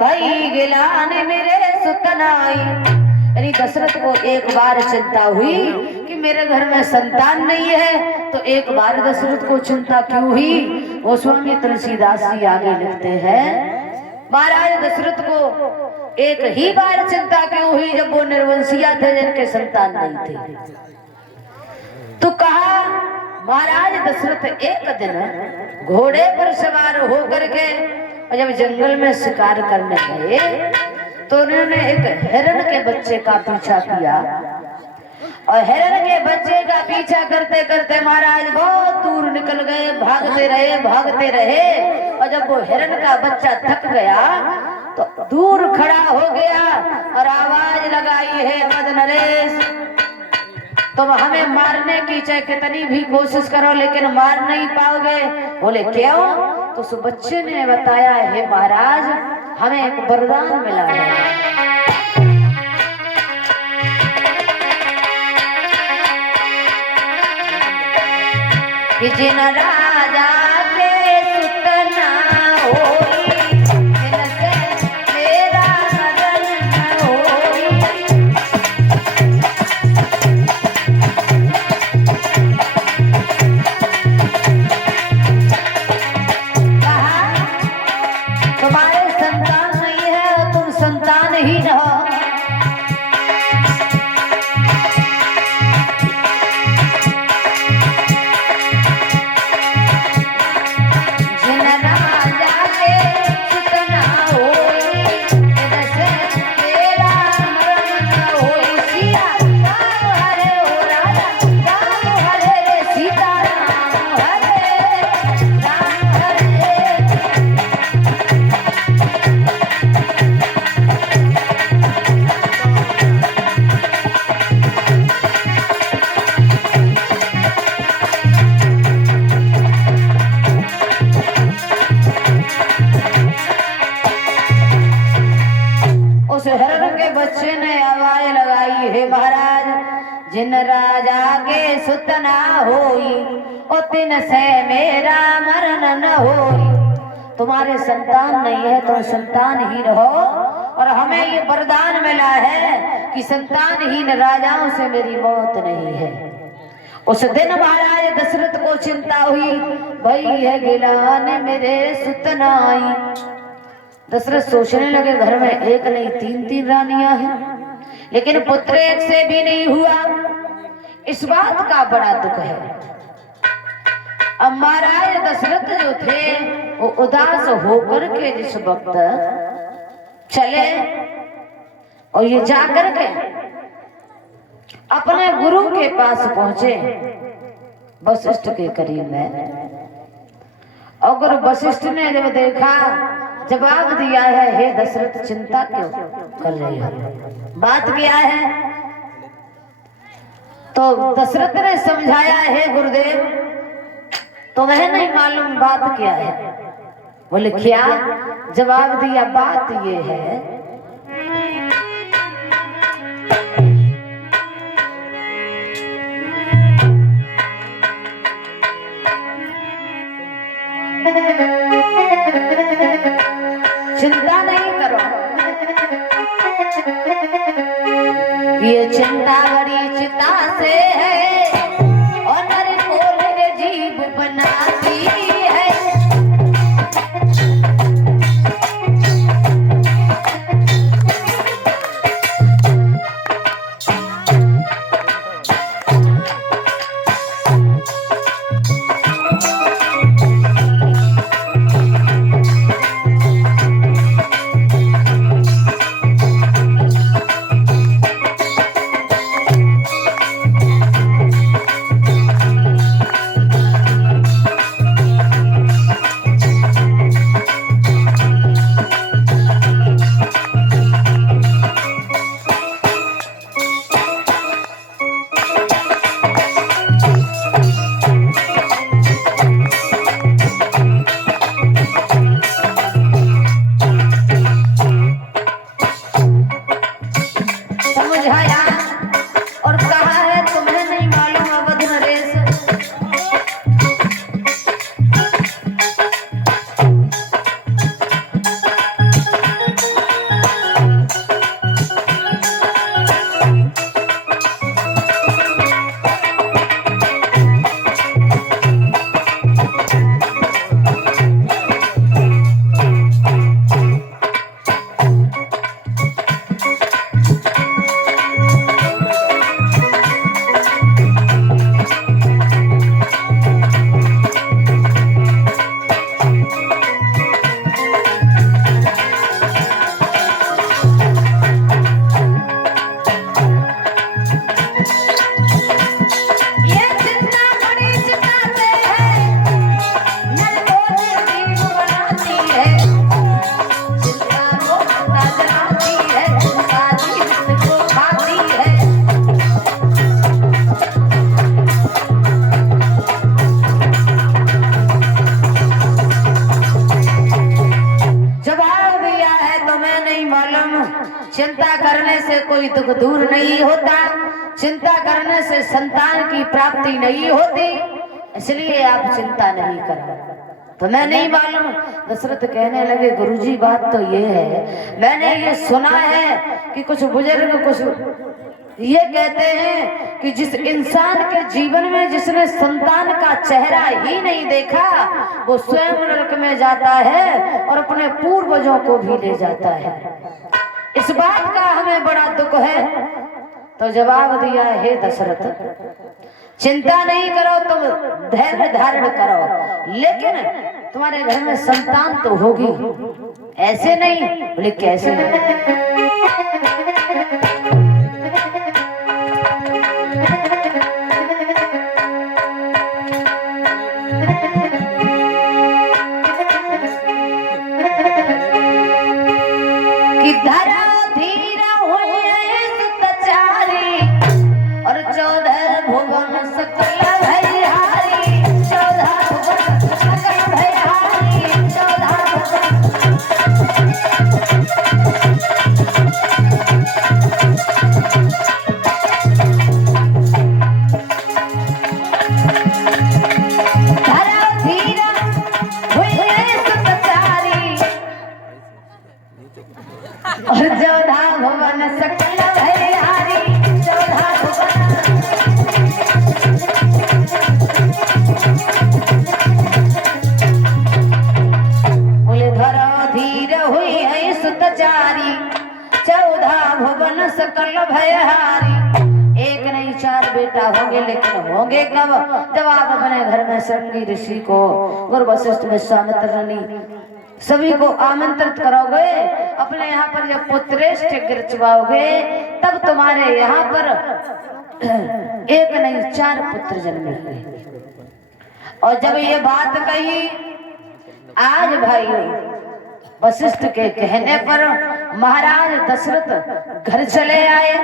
भाई गिलान मेरे सुतनाई। यानी दशरथ को एक बार चिंता हुई कि मेरे घर में संतान नहीं है, तो एक बार दशरथ को चिंता क्यों हुई? वो स्वामी तुलसीदास जी आगे लिखते हैं, महाराज दशरथ को एक ही बार चिंता क्यों हुई जब वो निर्वंशिया थे, जिनके संतान नहीं थे। तो कहा महाराज दशरथ एक दिन घोड़े पर सवार होकर के और जब जंगल में शिकार करने गए तो उन्होंने एक हिरण के बच्चे का पीछा किया, और हिरण के बच्चे का पीछा करते करते महाराज बहुत दूर निकल गए, भागते रहे। और जब वो हिरण का बच्चा थक गया तो दूर खड़ा हो गया और आवाज लगाई, है मद नरेश, तुम हमें मारने की चाहे कितनी भी कोशिश करो लेकिन मार नहीं पाओगे। बोले क्यों? तो उस बच्चे ने बताया, हे महाराज हमें एक वरदान मिला है कि जिन राजा के सुत ना होई, जिनसे मेरा मरण न होई। कहा तुम्हारे संतान नहीं है, तुम संतान ही रहो। उस हिरण के बच्चे ने आवाज लगाई, हे महाराज जिन राजा के सुत ना होई, ओ तिन से मेरा मरण न होई। तुम्हारे संतान नहीं है तो संतान ही रहो, और हमें ये वरदान मिला है कि संतानहीन राजाओं से मेरी मौत नहीं है। उस दिन महाराज दशरथ को चिंता हुई, भाई है गिलान मेरे सुत नाई। दशरथ सोचने लगे घर में एक नहीं तीन तीन रानियां हैं, लेकिन पुत्र एक से भी नहीं हुआ। इस बात का बड़ा दुख है। अब महाराज दशरथ जो थे वो उदास होकर के जिस वक्त चले और ये जाकर के अपने गुरु के पास पहुंचे, वशिष्ठ के करीब में, और गुरु वशिष्ठ ने जब देखा, जवाब दिया है, हे दशरथ चिंता क्यों कर रहे हो, बात क्या है? तो दशरथ ने समझाया, हे गुरुदेव तुम्हें नहीं मालूम बात क्या है? बोले क्या? जवाब दिया, बात ये है चिंता नहीं करो, ये चिंता बड़ी चिता से है और नर को निर्जीव बनाती है। हमें नहीं मालूम चिंता करने से कोई दुख दूर नहीं होता, चिंता करने से संतान की प्राप्ति नहीं होती, इसलिए आप चिंता नहीं करें। तो मैं नहीं मालूम। दशरथ कहने लगे गुरुजी बात तो ये है, मैंने ये सुना है कि कुछ बुजुर्ग कुछ ये कहते हैं कि जिस इंसान के जीवन में जिसने संतान का चेहरा ही नहीं देखा वो स्वयं नरक में जाता है और अपने पूर्वजों को भी ले जाता है। इस बात का हमें बड़ा दुख है। तो जवाब दिया, हे दशरथ चिंता नहीं करो, तुम धैर्य धारण करो, लेकिन तुम्हारे घर में संतान तो होगी। ऐसे नहीं? बोले कैसे नहीं? सकल भयहारी। एक नहीं चार बेटा होंगे, लेकिन होंगे कब? जब आप अपने घर में श्रृंगी ऋषि को, गुरु वशिष्ठ विश्वामित्र मुनि सभी को आमंत्रित करोगे, अपने यहाँ पर जब पुत्रेष्ठ गिरचवाओगे, तब तुम्हारे यहाँ पर एक नहीं चार पुत्र जन्मेंगे। और जब ये बात कही, आज भाई वशिष्ठ के कहने पर महाराज दशरथ घर चले आए।